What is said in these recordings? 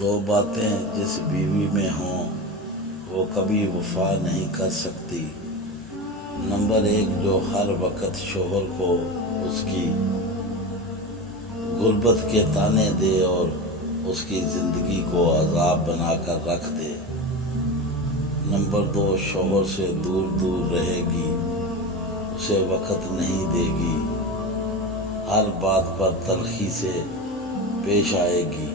دو باتیں جس بیوی میں ہوں وہ کبھی وفا نہیں کر سکتی۔ نمبر 1، جو ہر وقت شوہر کو اس کی غربت کے طعنے دے اور اس کی زندگی کو عذاب بنا کر رکھ دے۔ نمبر 2، شوہر سے دور دور رہے گی، اسے وقت نہیں دے گی، ہر بات پر تلخی سے پیش آئے گی۔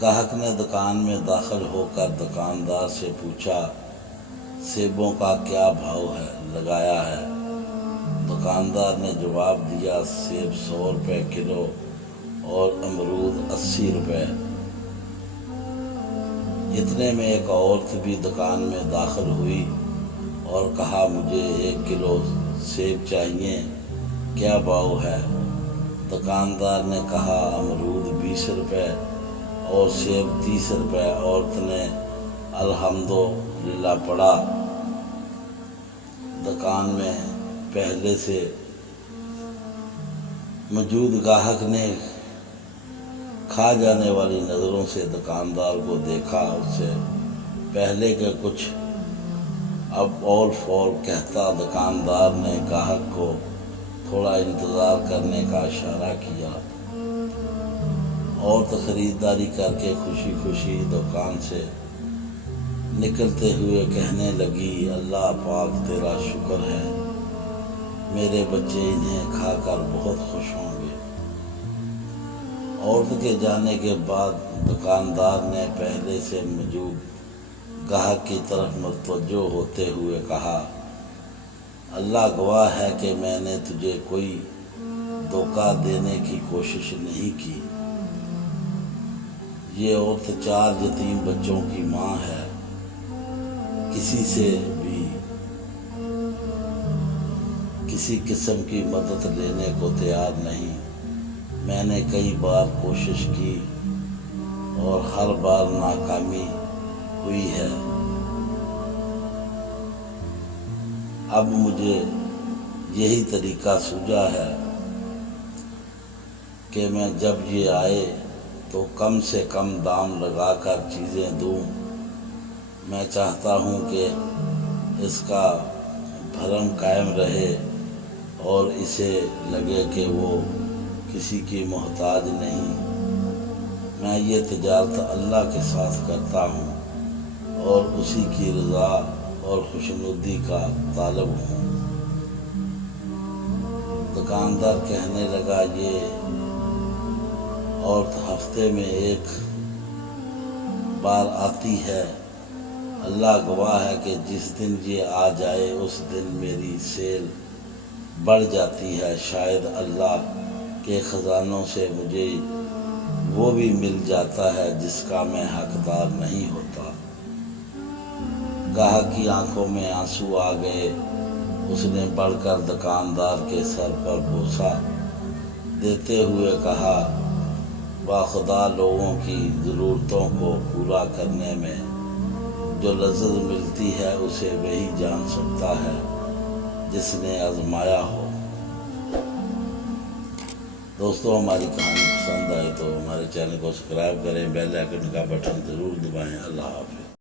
گاہک نے دکان میں داخل ہو کر دکاندار سے پوچھا، سیبوں کا کیا بھاؤ لگایا ہے؟ دکاندار نے جواب دیا، سیب 100 روپے کلو اور امرود 80 روپے۔ اتنے میں ایک عورت بھی دکان میں داخل ہوئی اور کہا، مجھے 1 کلو سیب چاہیے، کیا بھاؤ ہے؟ دکاندار نے کہا، امرود 20 روپے اور سیب 30 روپے۔ عورت نے الحمدللہ پڑھا۔ دکان میں پہلے سے موجود گاہک نے کھا جانے والی نظروں سے دکاندار کو دیکھا۔ اس سے پہلے کہ کچھ اب اول فول کہتا، دکاندار نے گاہک کو تھوڑا انتظار کرنے کا اشارہ کیا۔ عورت خریداری کر کے خوشی خوشی دکان سے نکلتے ہوئے کہنے لگی، اللہ پاک تیرا شکر ہے، میرے بچے انہیں کھا کر بہت خوش ہوں گے۔ عورت کے جانے کے بعد دکاندار نے پہلے سے موجود گاہک کی طرف متوجہ ہوتے ہوئے کہا، اللہ گواہ ہے کہ میں نے تجھے کوئی دھوکہ دینے کی کوشش نہیں کی۔ یہ عورت 4 یتیم بچوں کی ماں ہے، کسی سے بھی کسی قسم کی مدد لینے کو تیار نہیں۔ میں نے کئی بار کوشش کی اور ہر بار ناکامی ہوئی ہے۔ اب مجھے یہی طریقہ سوجا ہے کہ میں جب یہ آئے تو کم سے کم دام لگا کر چیزیں دوں۔ میں چاہتا ہوں کہ اس کا بھرم قائم رہے اور اسے لگے کہ وہ کسی کی محتاج نہیں۔ میں یہ تجارت اللہ کے ساتھ کرتا ہوں اور اسی کی رضا اور خوشنودی کا طالب ہوں۔ دکاندار کہنے لگا، یہ عورت ہفتے میں 1 بار آتی ہے، اللہ گواہ ہے کہ جس دن یہ آ جائے اس دن میری سیل بڑھ جاتی ہے، شاید اللہ کے خزانوں سے مجھے وہ بھی مل جاتا ہے جس کا میں حقدار نہیں ہوتا۔ گاہک کی آنکھوں میں آنسو آ گئے۔ اس نے بڑھ کر دکاندار کے سر پر بوسہ دیتے ہوئے کہا، باخدا لوگوں کی ضرورتوں کو پورا کرنے میں جو لذت ملتی ہے اسے وہی جان سکتا ہے جس نے آزمایا ہو۔ دوستو، ہماری کہانی پسند آئی تو ہمارے چینل کو سبسکرائب کریں، بیل آئیکن کا بٹن ضرور دبائیں۔ اللہ حافظ۔